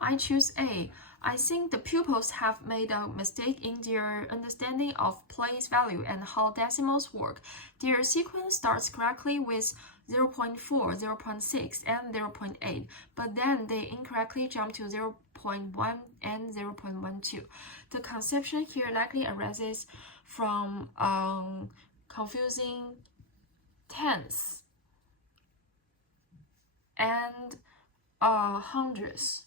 I choose A. I think the pupils have made a mistake in their understanding of place value and how decimals work. Their sequence starts correctly with 0.4, 0.6, and 0.8, but then they incorrectly jump to 0.1 and 0.12. The conception here likely arises from confusing tenths and hundredths.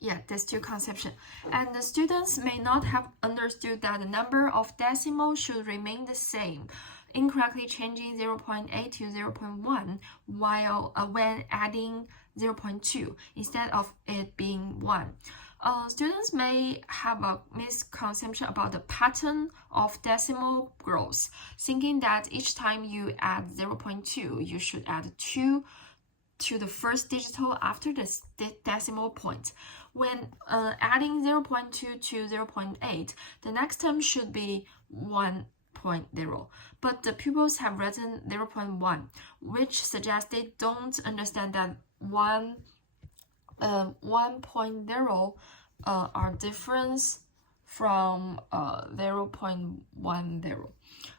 Yeah, these two conceptions. And the students may not have understood that the number of decimals should remain the same, incorrectly changing 0.8 to 0.1 while when adding 0.2 instead of it being 1. Students may have a misconception about the pattern of decimal growth, thinking that each time you add 0.2, you should add 2 to the first digital after the decimal point. When adding 0.2 to 0.8, the next term should be 1.0, but the pupils have written 0.1, which suggests they don't understand that 1.0 are different from 0.10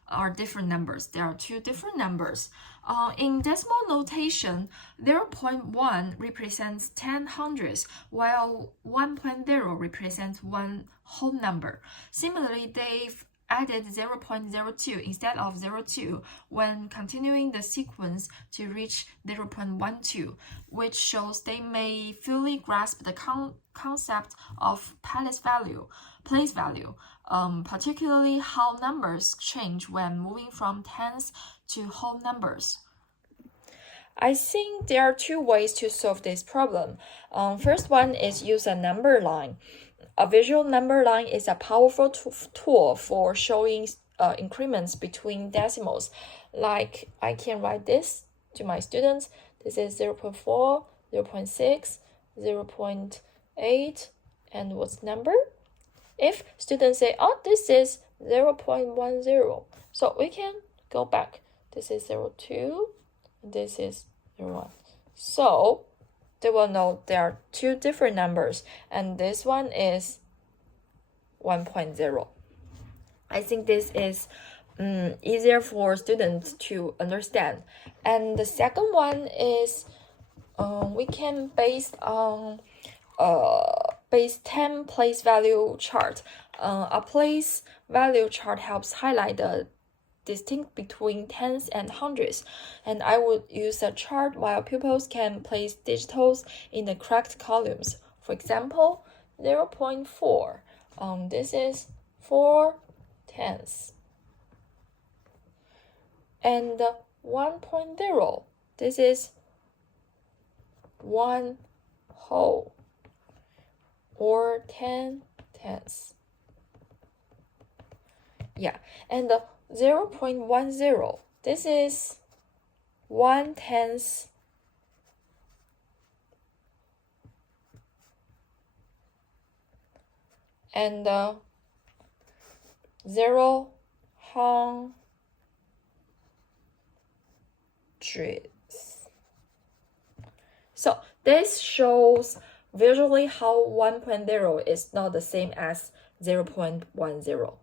are different numbers. There are two different numbers. In decimal notation, 0.1 represents 10 hundredths, while 1.0 represents one whole number. Similarly, they've added 0.02 instead of 0.2 when continuing the sequence to reach 0.12, which shows they may fully grasp the concept of place value, particularly how numbers change when moving from tens to whole numbers. I think there are two ways to solve this problem. First one is use a number line. A visual number line is a powerful tool for showing increments between decimals. Like I can write this to my students. This is 0.4, 0.6, 0.8, and what's the number? If students say, oh, this is 0.10, so we can go back. This is 0.2, and this is 0.1. So they will know there are two different numbers, and this one is 1.0. I think this is easier for students to understand. And the second one is we can base 10 place value chart. A place value chart helps highlight the distinct between tens and hundreds, and I would use a chart while pupils can place digitals in the correct columns. For example, 0.4. This is 4 tenths. And 1.0. This is 1 whole, or 10 tenths. Yeah, and 0.10. This is 1 tenth. And 0 hundredths. So this shows visually how 1.0 is not the same as 0.10.